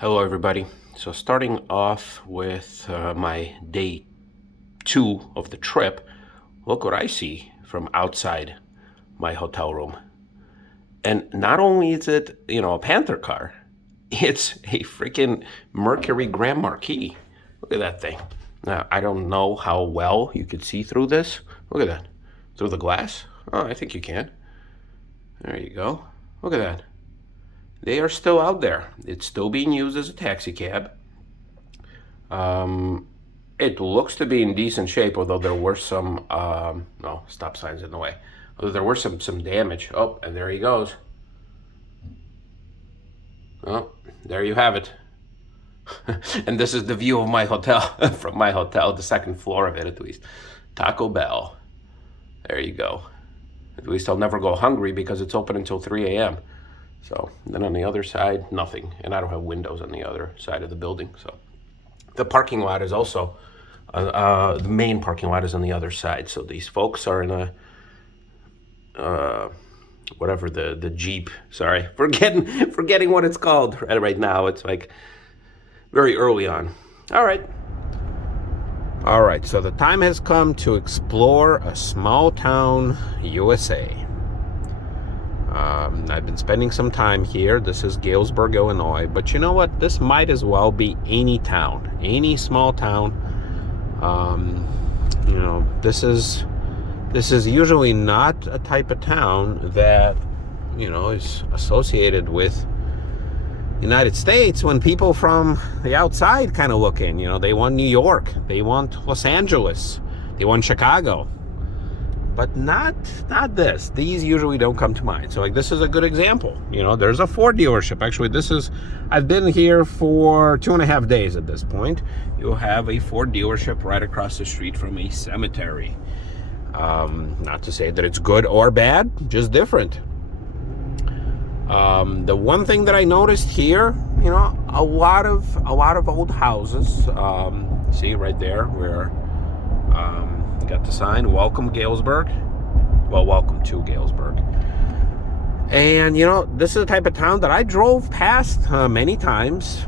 Hello, everybody. So, starting off with my day 2 of the trip, look what I see from outside my hotel room. And not only is it, a Panther car, it's a freaking Mercury Grand Marquis. Look at that thing. Now, I don't know how well you could see through this. Look at that. Through the glass? Oh, I think you can. There you go. Look at that. They are still out there. It's still being used as a taxi cab. It looks to be in decent shape, although there were some no stop signs in the way. Although there were some damage. Oh, and there he goes. Oh, there you have it. And this is the view of my hotel from my hotel, the second floor of it at least. Taco Bell. There you go. At least I'll never go hungry because it's open until 3 a.m. So then on the other side, nothing. And I don't have windows on the other side of the building. So the parking lot is also, the main parking lot is on the other side. So these folks are in whatever the Jeep, sorry, forgetting what it's called right now. It's like very early on. All right, so the time has come to explore a small town USA. I've been spending some time here. This is Galesburg, Illinois. But you know what? This might as well be any town, any small town. This is usually not a type of town that, is associated with the United States when people from the outside kind of look in. They want New York. They want Los Angeles. They want Chicago. But not this. These usually don't come to mind. So this is a good example. There's a Ford dealership. Actually, I've been here for 2.5 days at this point. You'll have a Ford dealership right across the street from a cemetery. Not to say that it's good or bad, just different. The one thing that I noticed here, a lot of old houses. See right there where got the sign, welcome Galesburg. Well, welcome to Galesburg. And this is the type of town that I drove past many times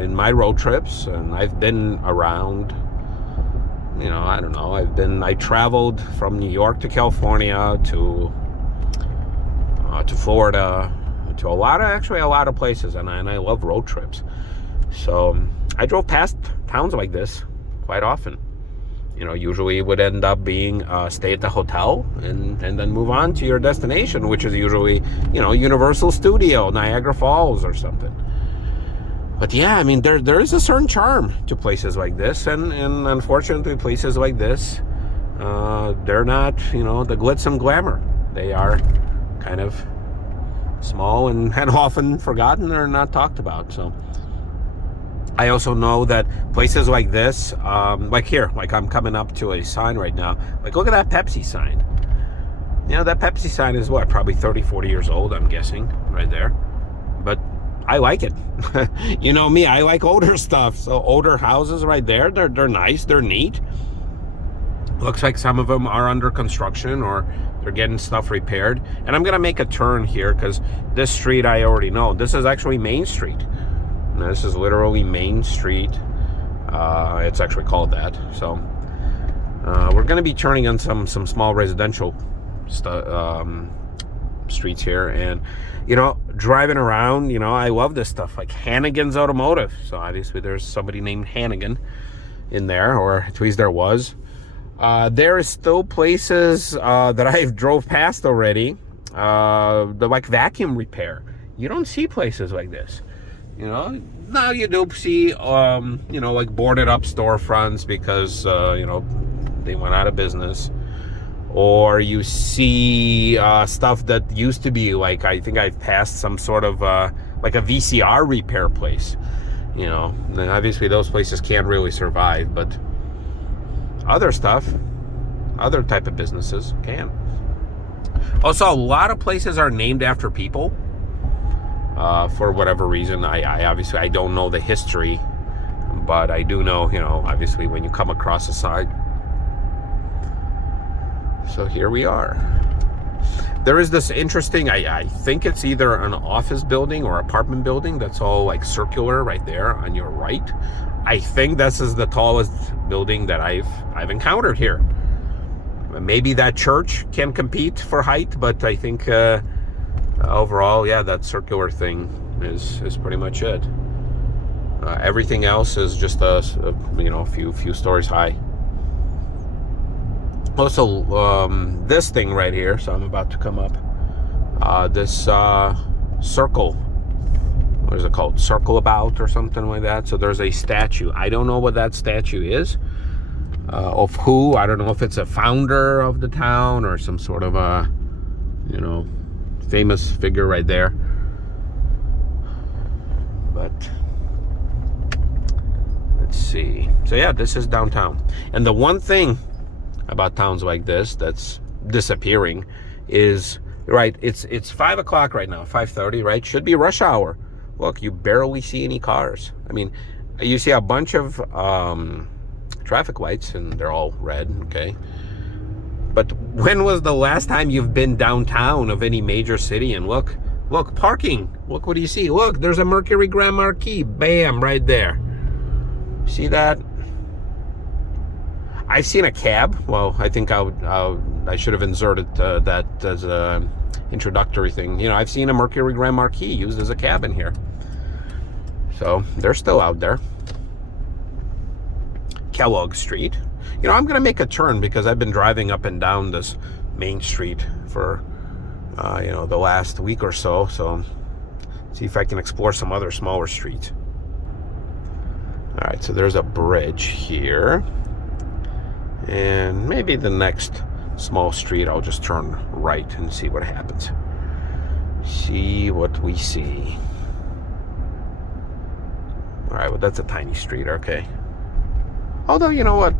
in my road trips, and I've been around. I don't know. I traveled from New York to California to Florida, to a lot of places, and I love road trips. So I drove past towns like this quite often. Usually it would end up being stay at the hotel and then move on to your destination, which is usually, Universal Studio, Niagara Falls or something. But yeah, there is a certain charm to places like this, and unfortunately places like this, they're not, the glitz and glamour. They are kind of small and often forgotten or not talked about. So I also know that places like this, like here, like I'm coming up to a sign right now. Like, look at that Pepsi sign. That Pepsi sign is what, probably 30, 40 years old, I'm guessing, right there. But I like it. You know me, I like older stuff. So older houses right there, they're nice, they're neat. Looks like some of them are under construction or they're getting stuff repaired. And I'm going to make a turn here because this street I already know. This is actually Main Street. Now, this is literally Main Street. It's actually called that. So we're going to be turning on some small residential streets here, and driving around. I love this stuff, like Hannigan's Automotive. So obviously there's somebody named Hannigan in there, or at least there was. There is still places that I've drove past already. The like vacuum repair. You don't see places like this. Now you do see, like boarded up storefronts because, they went out of business. Or you see stuff that used to be like, I think I've passed some sort of like a VCR repair place. And obviously those places can't really survive, but other stuff, other type of businesses can. Also, a lot of places are named after people. For whatever reason. I obviously I don't know the history, but I do know, obviously when you come across a sign. So here we are. There is this interesting, I think it's either an office building or apartment building that's all like circular right there on your right. I think this is the tallest building that I've encountered here. Maybe that church can compete for height, but I think overall, yeah, that circular thing is pretty much it. Everything else is just a few stories high. Also, this thing right here, so I'm about to come up, this circle, what is it called? Circle about or something like that. So there's a statue. I don't know what that statue is, of who. I don't know if it's a founder of the town or some sort of a, famous figure right there. But let's see. So yeah, this is downtown. And the one thing about towns like this that's disappearing is, right, it's 5 o'clock right now, 5:30, right? Should be rush hour. Look, you barely see any cars. I mean, you see a bunch of traffic lights and they're all red, okay? But when was the last time you've been downtown of any major city and look, parking. Look, what do you see? Look, there's a Mercury Grand Marquis. Bam, right there. See that? I've seen a cab. Well, I think I should have inserted that as a introductory thing. I've seen a Mercury Grand Marquis used as a cab in here. So they're still out there. Kellogg Street. I'm going to make a turn because I've been driving up and down this main street for, the last week or so. So see if I can explore some other smaller streets. All right, so there's a bridge here. And maybe the next small street, I'll just turn right and see what happens. See what we see. All right, well, that's a tiny street, okay. Although, you know what?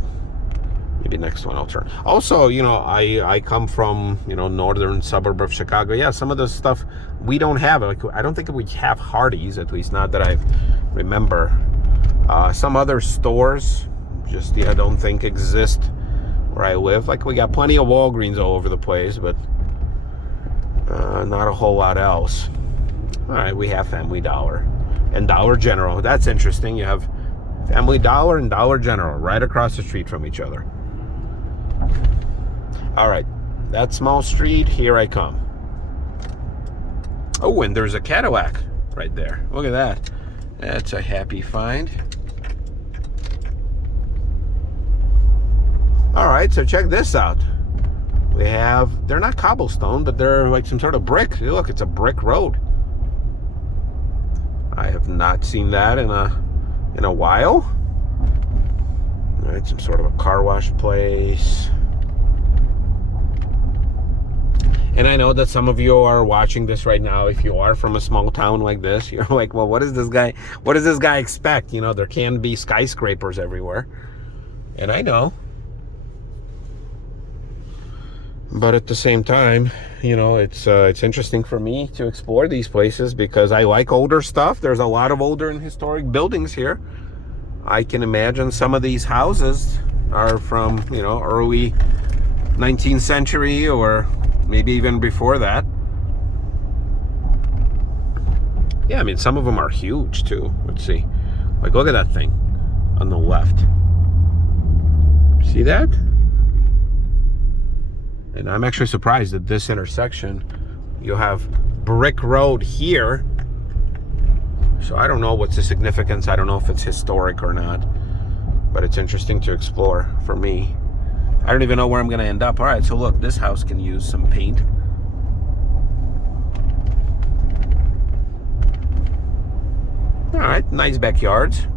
Maybe next one I'll turn. Also, I come from, northern suburb of Chicago. Yeah, some of the stuff we don't have. Like, I don't think we have Hardee's, at least not that I remember. Some other stores just, I don't think exist where I live. Like, we got plenty of Walgreens all over the place, but not a whole lot else. All right, we have Family Dollar and Dollar General. That's interesting. You have Family Dollar and Dollar General right across the street from each other. All right, that small street, here I come. Oh, and there's a Cadillac right there. Look at that. That's a happy find. All right, so check this out. We have, they're not cobblestone, but they're like some sort of brick. Look, it's a brick road. I have not seen that in a while. All right, some sort of a car wash place. And I know that some of you are watching this right now. If you are from a small town like this, you're like, well, what does this guy expect? There can be skyscrapers everywhere. And I know. But at the same time, it's interesting for me to explore these places because I like older stuff. There's a lot of older and historic buildings here. I can imagine some of these houses are from, early 19th century or maybe even before that. Yeah, I mean, some of them are huge too. Let's see. Like, look at that thing on the left. See that? And I'm actually surprised at this intersection. You have brick road here. So I don't know what's the significance. I don't know if it's historic or not. But it's interesting to explore for me. I don't even know where I'm going to end up. All right, so look, this house can use some paint. All right, nice backyards.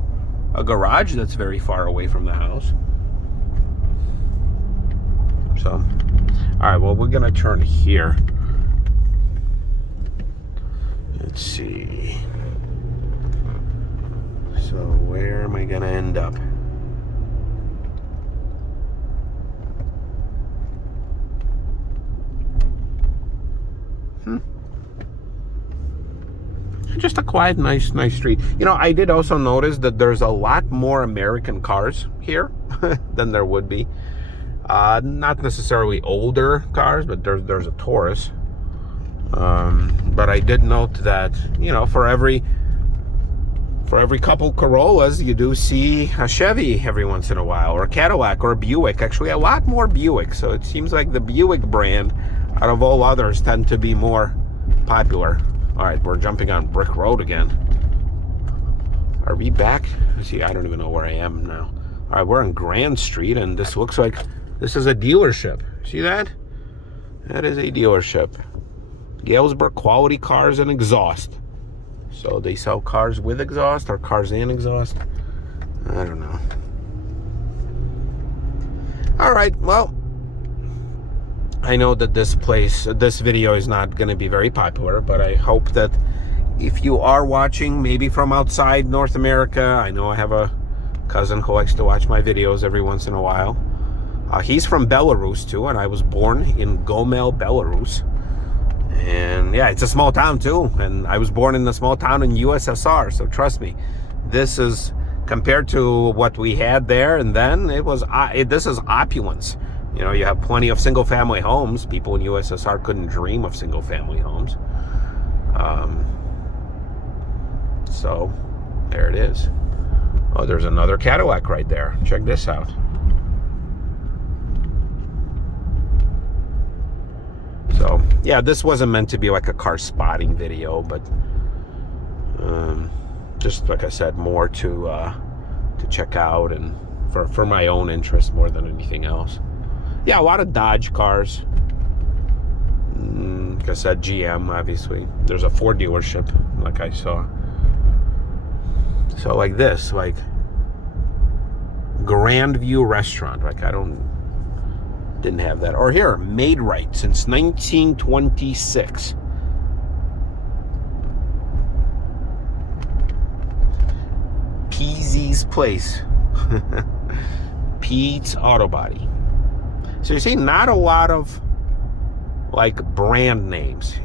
A garage that's very far away from the house. So, all right, well, we're going to turn here. Let's see. So where am I going to end up? Just a quiet, nice street. I did also notice that there's a lot more American cars here than there would be. Not necessarily older cars, but there's a Taurus. But I did note that, you know, for every couple Corollas, you do see a Chevy every once in a while, or a Cadillac, or a Buick. Actually, a lot more Buick. So it seems like the Buick brand, out of all others, tend to be more popular. All right, we're jumping on Brick Road again. Are we back? See, I don't even know where I am now. All right, we're on Grand Street, and this looks like this is a dealership. See that? That is a dealership. Galesburg Quality Cars and Exhaust. So they sell cars with exhaust or cars and exhaust? I don't know. All right, well, I know that this video is not going to be very popular, but I hope that if you are watching, maybe from outside North America, I know I have a cousin who likes to watch my videos every once in a while. He's from Belarus too, and I was born in Gomel, Belarus. And yeah, it's a small town too, and I was born in a small town in USSR, so trust me, this is, compared to what we had there and then, this is opulence. You know, you have plenty of single-family homes. People in USSR couldn't dream of single-family homes. So there it is. Oh, there's another Cadillac right there. Check this out. So yeah, this wasn't meant to be like a car spotting video, but just like I said, more to check out and for my own interest more than anything else. Yeah, a lot of Dodge cars. Like I said, GM, obviously. There's a Ford dealership, like I saw. So like this, like Grand View Restaurant, like didn't have that. Or here, Made Right since 1926. Peasy's Place. Pete's Auto Body. So you see, not a lot of like brand names.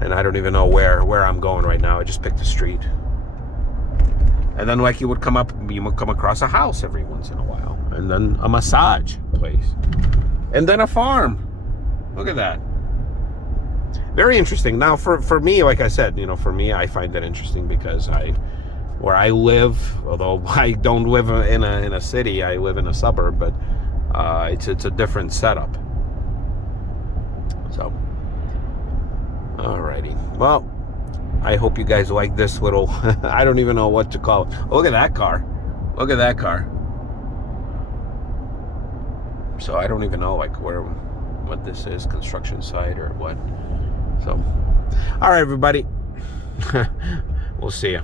And I don't even know where I'm going right now. I just picked a street. And then like you would come across a house every once in a while. And then a massage place. And then a farm. Look at that. Very interesting. Now for me, like I said, you know, for me, I find that interesting because where I live, although I don't live in a city, I live in a suburb, but it's a different setup. So, alrighty. Well, I hope you guys like this little, I don't even know what to call it. Oh, look at that car. Look at that car. So I don't even know like what this is, construction site or what. So, all right, everybody. We'll see you.